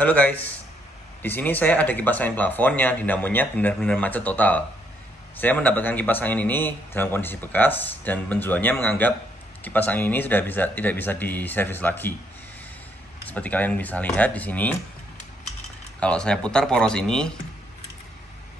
Halo guys, di sini saya ada kipas angin plafon yang dinamonya benar-benar macet total. Saya mendapatkan kipas angin ini dalam kondisi bekas dan penjualnya menganggap kipas angin ini sudah tidak bisa diservis lagi. Seperti kalian bisa lihat di sini, kalau saya putar poros ini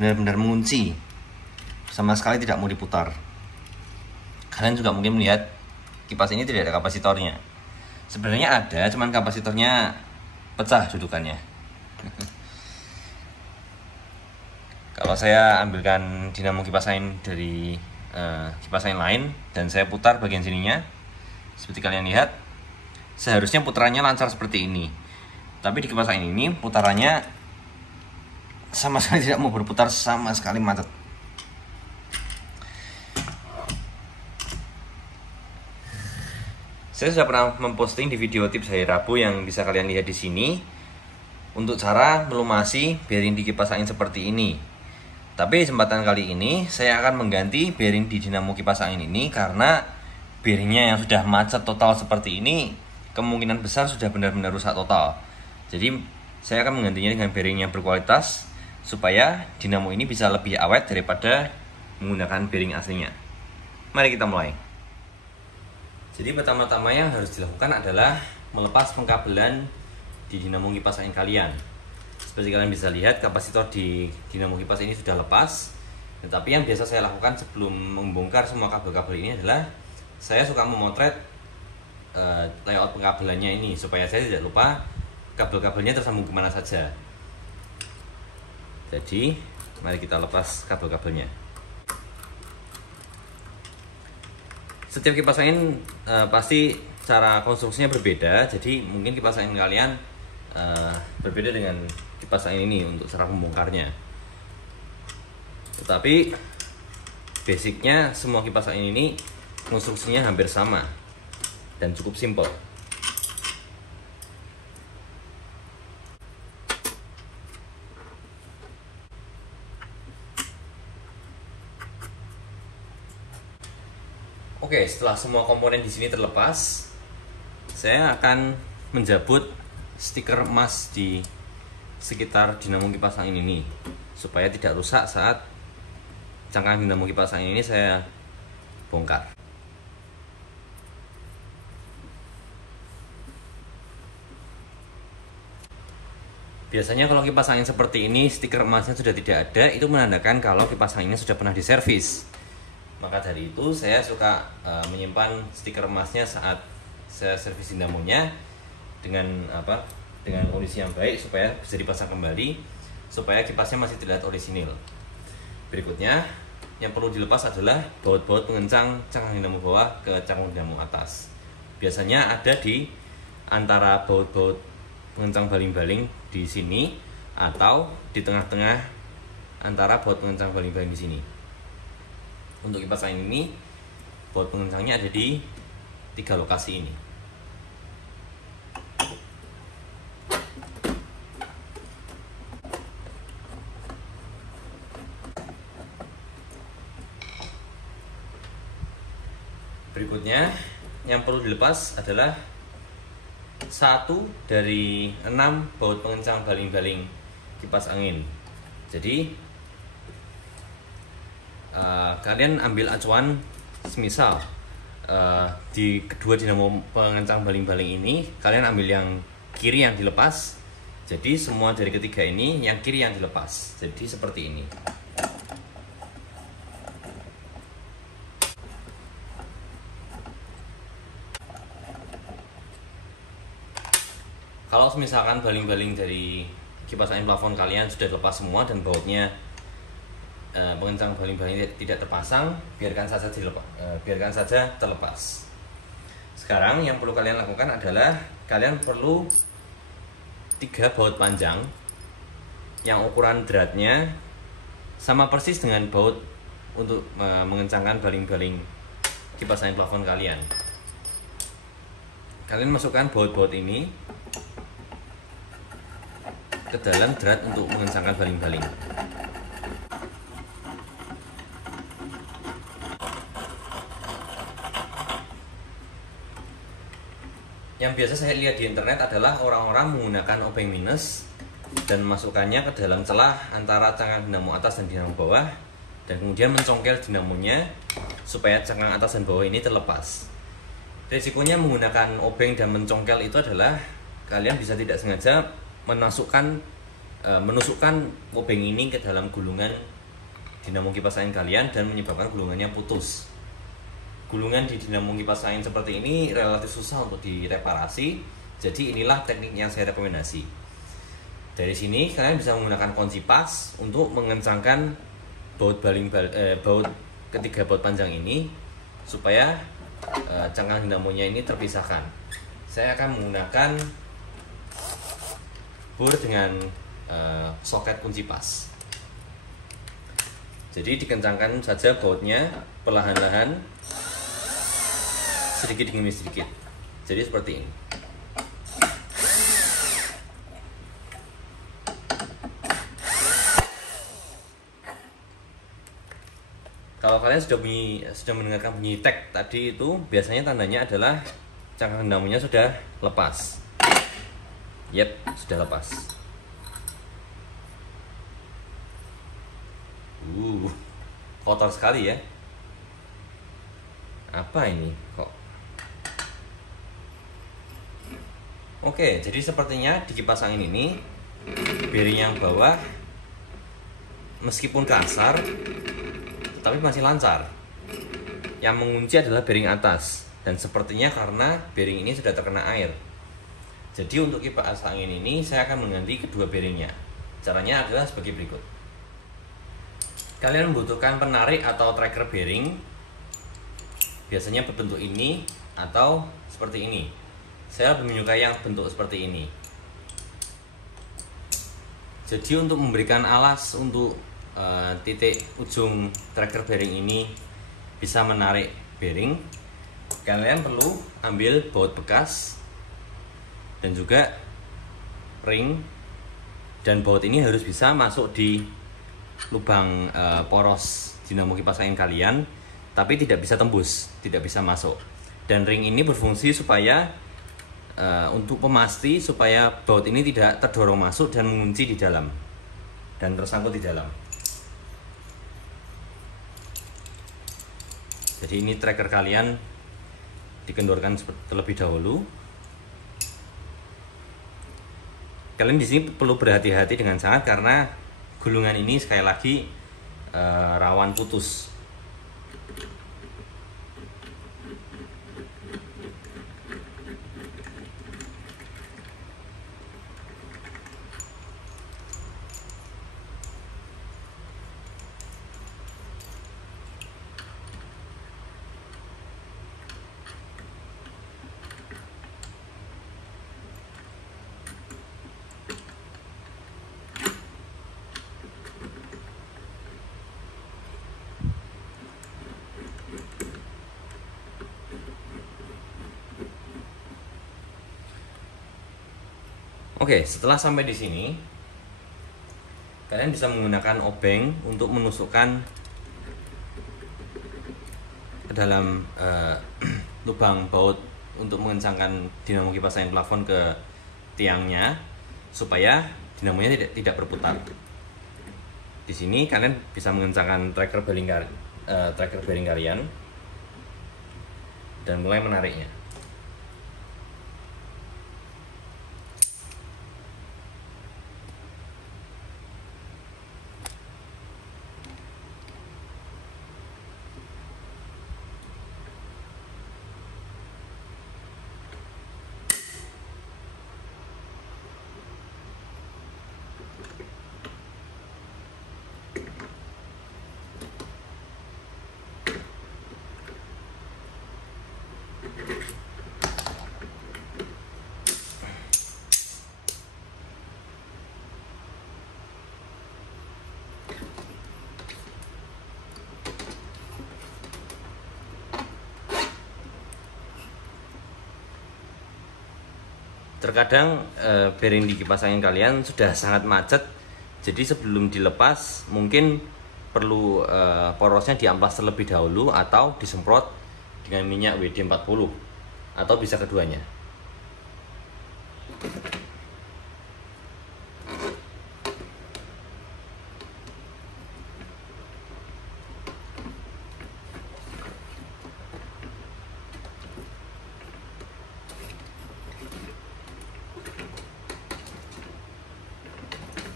benar-benar mengunci, sama sekali tidak mau diputar. Kalian juga mungkin melihat kipas ini tidak ada kapasitornya. Sebenarnya ada, cuman kapasitornya pecah dudukannya. Kalau saya ambilkan dinamo kipas angin dari kipas angin lain dan saya putar bagian sininya, seperti kalian lihat, seharusnya putarannya lancar seperti ini. Tapi di kipas angin ini putarannya sama sekali tidak mau berputar, sama sekali macet. Saya sudah pernah memposting di video tips hari Rabu yang bisa kalian lihat di sini untuk cara melumasi bearing di kipas angin seperti ini. Tapi di kesempatan kali ini saya akan mengganti bearing di dinamo kipas angin ini karena bearingnya yang sudah macet total seperti ini kemungkinan besar sudah benar-benar rusak total. Jadi saya akan menggantinya dengan bearing yang berkualitas supaya dinamo ini bisa lebih awet daripada menggunakan bearing aslinya. Mari kita mulai. Jadi pertama-tama yang harus dilakukan adalah melepas pengkabelan di dinamo kipas angin kalian. Seperti kalian bisa lihat, kapasitor di dinamo kipas ini sudah lepas. Tetapi yang biasa saya lakukan sebelum membongkar semua kabel-kabel ini adalah saya suka memotret layout pengkabelannya ini supaya saya tidak lupa kabel-kabelnya tersambung kemana saja. Jadi mari kita lepas kabel-kabelnya. Setiap kipas angin pasti cara konstruksinya berbeda, jadi mungkin kipas angin kalian berbeda dengan kipas angin ini untuk cara membongkarnya. Tetapi basicnya semua kipas angin ini konstruksinya hampir sama dan cukup simpel. Oke, setelah semua komponen di sini terlepas, saya akan menjabut stiker emas di sekitar dinamo kipas angin ini supaya tidak rusak saat cangkang dinamo kipas angin ini saya bongkar. Biasanya kalau kipas angin seperti ini stiker emasnya sudah tidak ada, itu menandakan kalau kipas anginnya sudah pernah diservis. Maka dari itu saya suka menyimpan stiker emasnya saat saya servis dinamonya dengan kondisi yang baik supaya bisa dipasang kembali supaya kipasnya masih terlihat orisinil. Berikutnya yang perlu dilepas adalah baut-baut pengencang cangkang dinamo bawah ke cangkang dinamo atas. Biasanya ada di antara baut-baut pengencang baling-baling di sini atau di tengah-tengah antara baut pengencang baling-baling di sini. Untuk kipas angin ini, baut pengencangnya ada di 3 lokasi ini. Berikutnya, yang perlu dilepas adalah 1 dari 6 baut pengencang baling-baling kipas angin. Jadi kalian ambil acuan semisal di kedua dinamo pengencang baling-baling ini kalian ambil yang kiri yang dilepas, jadi semua dari ketiga ini yang kiri yang dilepas, jadi seperti ini. Kalau misalkan baling-baling dari kipas angin plafon kalian sudah lepas semua dan bautnya pengencang baling-baling tidak terpasang, biarkan saja terlepas. Sekarang yang perlu kalian lakukan adalah kalian perlu 3 baut panjang yang ukuran dratnya sama persis dengan baut untuk mengencangkan baling-baling kipas angin plafon kalian. Kalian masukkan baut-baut ini ke dalam drat untuk mengencangkan baling-baling. Yang biasa saya lihat di internet adalah orang-orang menggunakan obeng minus dan memasukkannya ke dalam celah antara cangkang dinamo atas dan dinamo bawah, dan kemudian mencongkel dinamonya supaya cangkang atas dan bawah ini terlepas. Risikonya menggunakan obeng dan mencongkel itu adalah kalian bisa tidak sengaja menusukkan obeng ini ke dalam gulungan dinamo kipas angin kalian dan menyebabkan gulungannya putus. Gulungan di dinamo kipas angin seperti ini relatif susah untuk direparasi, jadi inilah teknik yang saya rekomendasi. Dari sini kalian bisa menggunakan kunci pas untuk mengencangkan baut ketiga baut panjang ini supaya cangkang dinamonya ini terpisahkan. Saya akan menggunakan bor dengan soket kunci pas. Jadi dikencangkan saja bautnya perlahan-lahan, sedikit demi sedikit. Jadi seperti ini. Kalau kalian sudah mendengarkan bunyi tek tadi itu, biasanya tandanya adalah cangkang dinamonya sudah lepas. Yep, sudah lepas. Kotor sekali ya. Apa ini kok? Oke, jadi sepertinya di kipas angin ini bearing yang bawah meskipun kasar tapi masih lancar. Yang mengunci adalah bearing atas, dan sepertinya karena bearing ini sudah terkena air. Jadi untuk kipas angin ini saya akan mengganti kedua bearingnya. Caranya adalah sebagai berikut. Kalian membutuhkan penarik atau tracker bearing, biasanya berbentuk ini atau seperti ini. Saya lebih menyukai yang bentuk seperti ini. Jadi untuk memberikan alas untuk titik ujung tracker bearing ini bisa menarik bearing, kalian perlu ambil baut bekas dan juga ring, dan baut ini harus bisa masuk di lubang poros dinamo kipas angin kalian, tapi tidak bisa tembus, tidak bisa masuk. Dan ring ini berfungsi supaya untuk pemasti supaya baut ini tidak terdorong masuk dan mengunci di dalam dan tersangkut di dalam. Jadi ini tracker kalian dikendorkan terlebih dahulu. Kalian di sini perlu berhati-hati dengan sangat karena gulungan ini sekali lagi rawan putus. Oke, setelah sampai di sini, kalian bisa menggunakan obeng untuk menusukkan ke dalam lubang baut untuk mengencangkan dinamo kipas angin plafon ke tiangnya supaya dinamonya tidak berputar. Di sini kalian bisa mengencangkan tracker bearing kalian dan mulai menariknya. Terkadang bearing di kipas angin kalian sudah sangat macet, jadi sebelum dilepas mungkin perlu porosnya diamplas terlebih dahulu atau disemprot dengan minyak WD-40 atau bisa keduanya.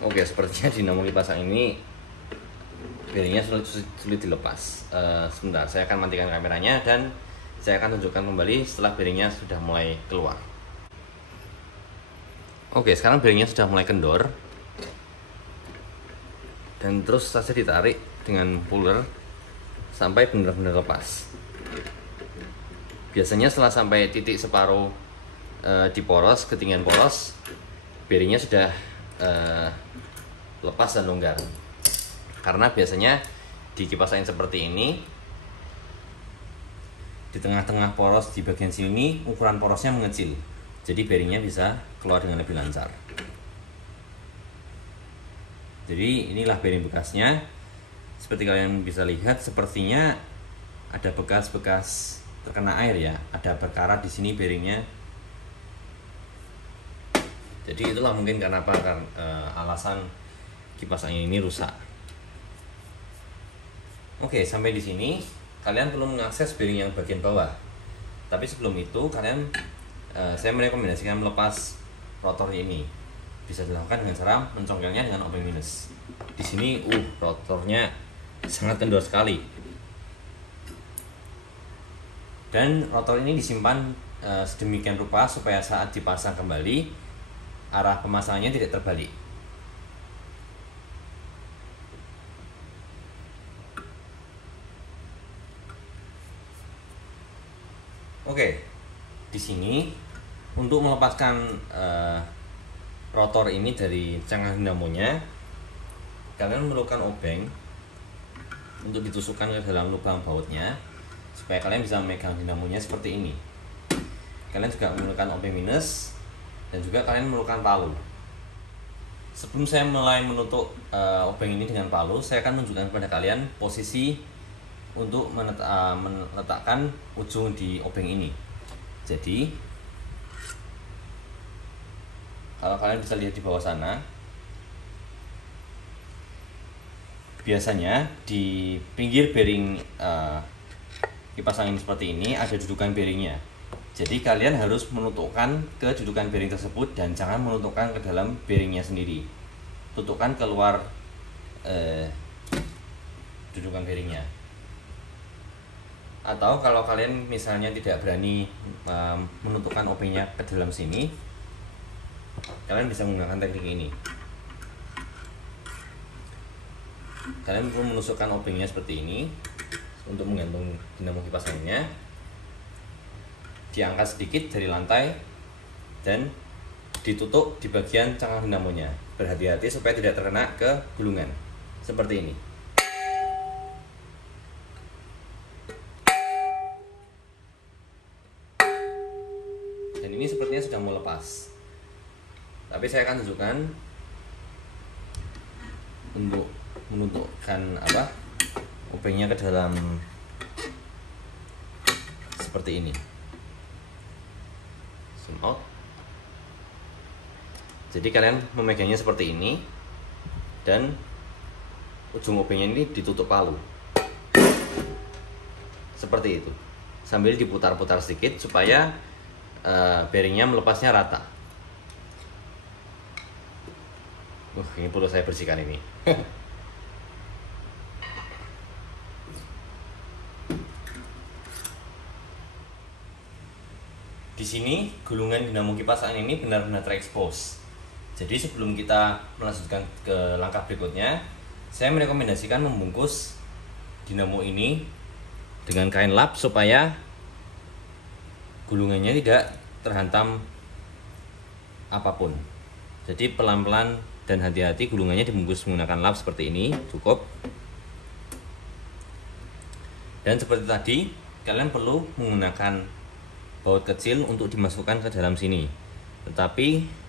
Oke, sepertinya dinamo kipas angin ini bearingnya sulit dilepas. Sebentar, saya akan matikan kameranya dan saya akan tunjukkan kembali setelah bearingnya sudah mulai keluar. Oke, sekarang bearingnya sudah mulai kendor dan terus saja ditarik dengan puller sampai benar-benar lepas. Biasanya setelah sampai titik separuh di poros, ketinggian poros, bearingnya sudah lepas dan longgar. Karena biasanya di kipas angin seperti ini, di tengah-tengah poros di bagian sini ukuran porosnya mengecil, jadi bearingnya bisa keluar dengan lebih lancar. Jadi inilah bearing bekasnya. Seperti kalian bisa lihat, sepertinya ada bekas-bekas terkena air ya, ada berkarat di sini bearingnya. Jadi itulah mungkin kenapa alasan kipas angin ini rusak. Oke, sampai di sini kalian perlu mengakses bearing yang bagian bawah. Tapi sebelum itu saya merekomendasikan melepas rotornya ini. Bisa dilakukan dengan cara mencongkelnya dengan obeng minus. Di sini rotornya sangat kendor sekali. Dan rotor ini disimpan sedemikian rupa supaya saat dipasang kembali arah pemasangannya tidak terbalik. Oke, di sini untuk melepaskan rotor ini dari cangkang dinamonya, kalian memerlukan obeng untuk ditusukkan ke dalam lubang bautnya supaya kalian bisa memegang dinamonya seperti ini. Kalian juga memerlukan obeng minus dan juga kalian memerlukan palu. Sebelum saya mulai menutup obeng ini dengan palu, saya akan menunjukkan kepada kalian posisi untuk meletakkan ujung di obeng ini. Jadi kalau kalian bisa lihat di bawah sana, biasanya di pinggir bearing kipas angin seperti ini ada dudukan bearingnya. Jadi kalian harus menutupkan ke dudukan bearing tersebut dan jangan menutupkan ke dalam bearingnya sendiri. Tutupkan keluar dudukan bearingnya. Atau kalau kalian misalnya tidak berani menutupkan obengnya ke dalam sini, kalian bisa menggunakan teknik ini. Kalian perlu menusukkan obengnya seperti ini untuk menggantung dinamo kipas anginnya. Diangkat sedikit dari lantai dan ditutup di bagian cangkang dinamonya. Berhati-hati supaya tidak terkena ke gulungan. Seperti ini. Dan ini sepertinya sudah mau lepas. Tapi saya akan tunjukkan untuk menutupkan obengnya ke dalam seperti ini. Zoom out. Jadi kalian memegangnya seperti ini dan ujung obengnya ini ditutup palu. Seperti itu. Sambil diputar-putar sedikit supaya bearingnya melepasnya rata. Ini perlu saya bersihkan ini. Di sini gulungan dinamo kipas angin ini benar-benar terekspos. Jadi sebelum kita melanjutkan ke langkah berikutnya, saya merekomendasikan membungkus dinamo ini dengan kain lap supaya gulungannya tidak terhantam apapun. Jadi pelan-pelan dan hati-hati gulungannya dibungkus menggunakan lap seperti ini, cukup. Dan seperti tadi, kalian perlu menggunakan baut kecil untuk dimasukkan ke dalam sini. Tetapi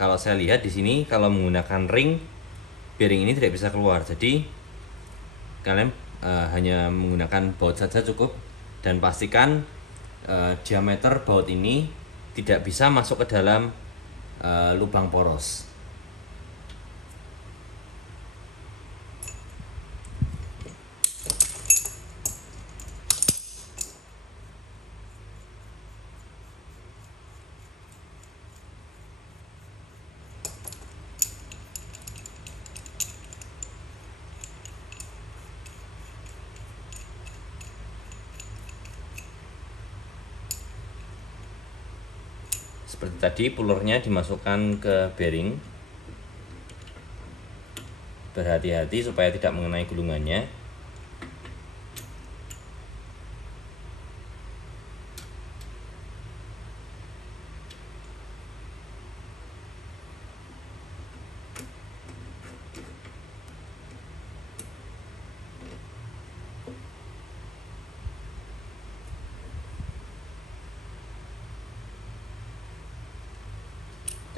kalau saya lihat di sini, kalau menggunakan ring, bearing ini tidak bisa keluar. Jadi kalian hanya menggunakan baut saja cukup, dan pastikan diameter baut ini tidak bisa masuk ke dalam lubang poros. Seperti tadi, pulernya dimasukkan ke bearing. Berhati-hati supaya tidak mengenai gulungannya.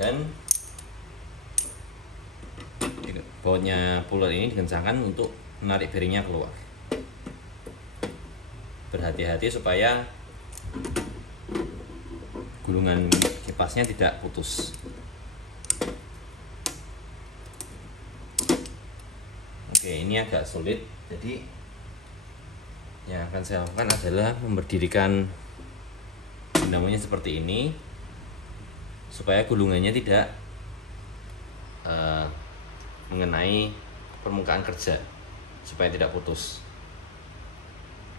Dan bautnya puller ini dikencangkan untuk menarik bearingnya keluar. Berhati-hati supaya gulungan kipasnya tidak putus. Oke, ini agak sulit, jadi yang akan saya lakukan adalah memberdirikan dinamonya seperti ini supaya gulungannya tidak mengenai permukaan kerja, supaya tidak putus.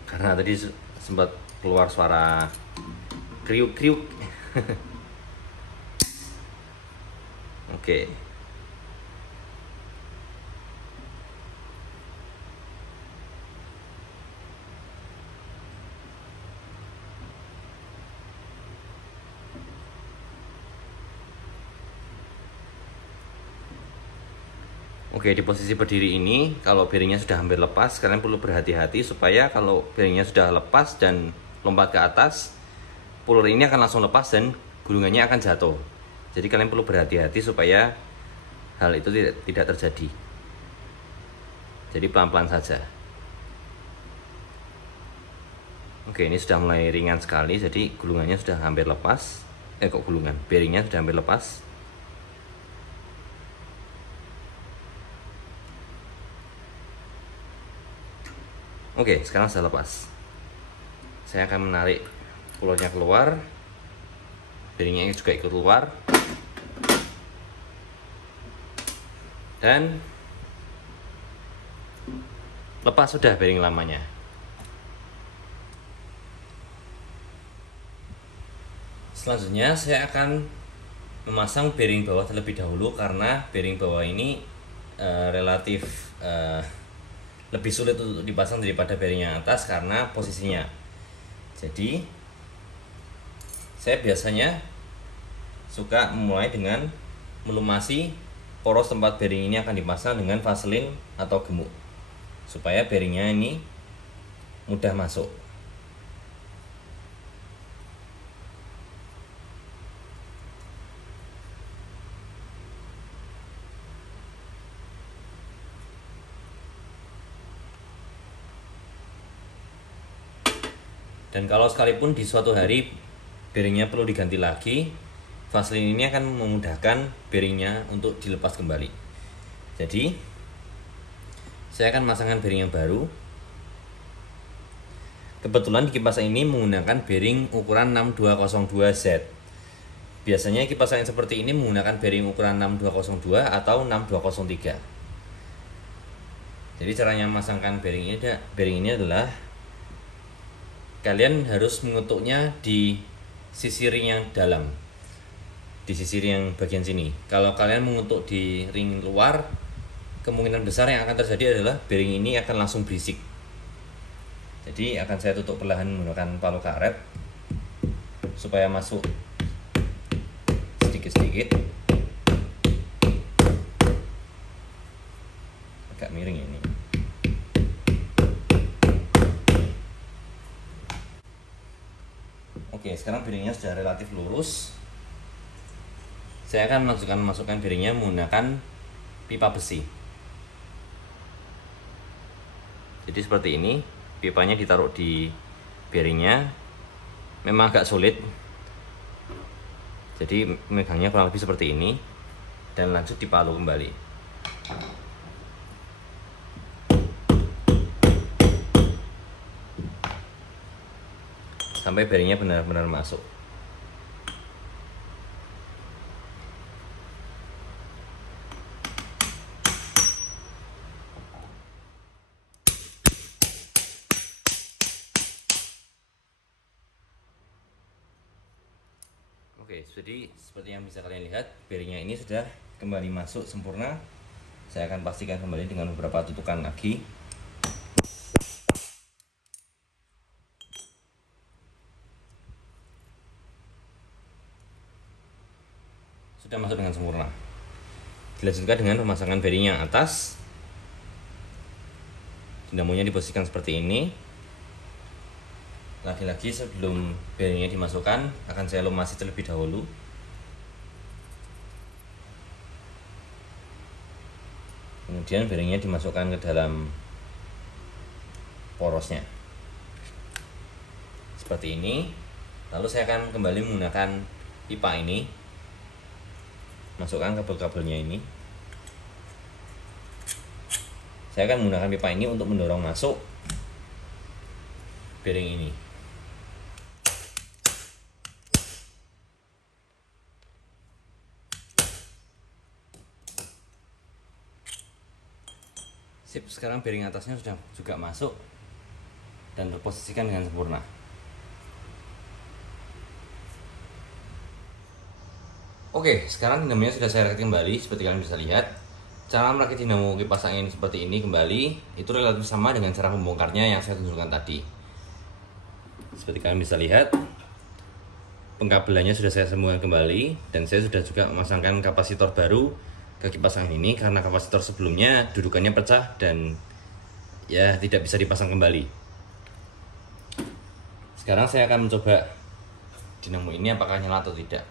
Karena tadi sempat keluar suara kriuk-kriuk. Oke. Oke, di posisi berdiri ini, kalau bearingnya sudah hampir lepas, kalian perlu berhati-hati supaya kalau bearingnya sudah lepas dan lompat ke atas, puller ini akan langsung lepas dan gulungannya akan jatuh. Jadi kalian perlu berhati-hati supaya hal itu tidak terjadi. Jadi pelan-pelan saja. Oke, ini sudah mulai ringan sekali, jadi gulungannya sudah hampir lepas. Bearingnya sudah hampir lepas. Oke, sekarang sudah lepas. Saya akan menarik pullernya keluar, bearingnya juga ikut keluar, dan lepas sudah bearing lamanya. Selanjutnya saya akan memasang bearing bawah terlebih dahulu, karena bearing bawah ini relatif lebih sulit untuk dipasang daripada bearing yang atas karena posisinya. Jadi saya biasanya suka memulai dengan melumasi poros tempat bearing ini akan dipasang dengan vaselin atau gemuk, supaya bearingnya ini mudah masuk. Dan kalau sekalipun di suatu hari bearingnya perlu diganti lagi, vaselin ini akan memudahkan bearingnya untuk dilepas kembali. Jadi saya akan memasangkan bearing yang baru. Kebetulan di kipas ini menggunakan bearing ukuran 6202Z. Biasanya kipas yang seperti ini menggunakan bearing ukuran 6202 atau 6203. Jadi caranya memasangkan bearing ini adalah kalian harus mengetuknya di sisi ring yang dalam, di sisi ring yang bagian sini. Kalau kalian mengetuk di ring luar, kemungkinan besar yang akan terjadi adalah bearing ini akan langsung berisik. Jadi akan saya tutup perlahan menggunakan palu karet supaya masuk sedikit-sedikit. Agak miring ini. Oke, sekarang bearingnya sudah relatif lurus. Saya akan masukkan bearingnya menggunakan pipa besi. Jadi seperti ini, pipanya ditaruh di bearingnya. Memang agak sulit Jadi megangnya kurang lebih seperti ini, dan lanjut dipalu kembali. Sampai bearingnya benar-benar masuk. Oke, jadi seperti yang bisa kalian lihat, bearingnya ini sudah kembali masuk sempurna. Saya akan pastikan kembali dengan beberapa tutukan lagi. Sudah masuk dengan sempurna. Dilanjutkan dengan pemasangan bearing yang atas. Dinamonya diposisikan seperti ini. Lagi-lagi sebelum bearingnya dimasukkan, akan saya lumasi terlebih dahulu. Kemudian bearingnya dimasukkan ke dalam porosnya seperti ini. Lalu saya akan kembali menggunakan pipa ini, masukkan kabel-kabelnya ini. Saya akan menggunakan pipa ini untuk mendorong masuk bearing ini. Sip, sekarang bearing atasnya sudah juga masuk dan terposisikan dengan sempurna. Oke, sekarang dinamanya sudah saya rakit kembali. Seperti kalian bisa lihat, cara merakit dinamo kipas angin seperti ini kembali itu relatif sama dengan cara membongkarnya yang saya tunjukkan tadi. Seperti kalian bisa lihat, pengkabelannya sudah saya sambungkan kembali, dan saya sudah juga memasangkan kapasitor baru ke kipas angin ini karena kapasitor sebelumnya dudukannya pecah dan ya tidak bisa dipasang kembali. Sekarang saya akan mencoba dinamo ini apakah nyala atau tidak.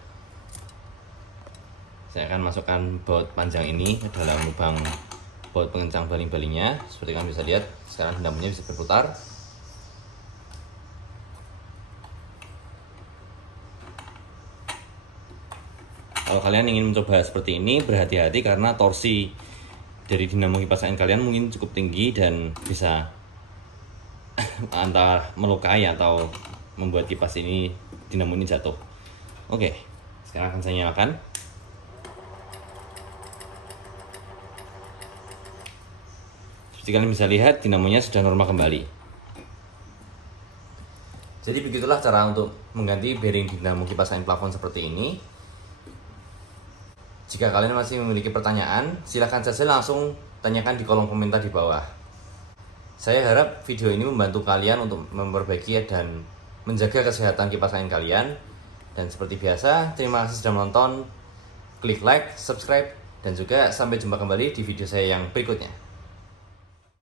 Saya akan masukkan baut panjang ini ke dalam lubang baut pengencang baling-balingnya. Seperti kalian bisa lihat, sekarang dinamonya bisa berputar. Kalau kalian ingin mencoba seperti ini, berhati-hati karena torsi dari dinamo kipas angin kalian mungkin cukup tinggi dan bisa antara melukai atau membuat kipas ini, dinamo ini jatuh. Oke, sekarang akan saya nyalakan. Seperti kalian bisa lihat, dinamonya sudah normal kembali. Jadi begitulah cara untuk mengganti bearing dinamo kipas angin plafon seperti ini. Jika kalian masih memiliki pertanyaan, silahkan saja langsung tanyakan di kolom komentar di bawah. Saya harap video ini membantu kalian untuk memperbaiki dan menjaga kesehatan kipas angin kalian. Dan seperti biasa, terima kasih sudah menonton. Klik like, subscribe, dan juga sampai jumpa kembali di video saya yang berikutnya.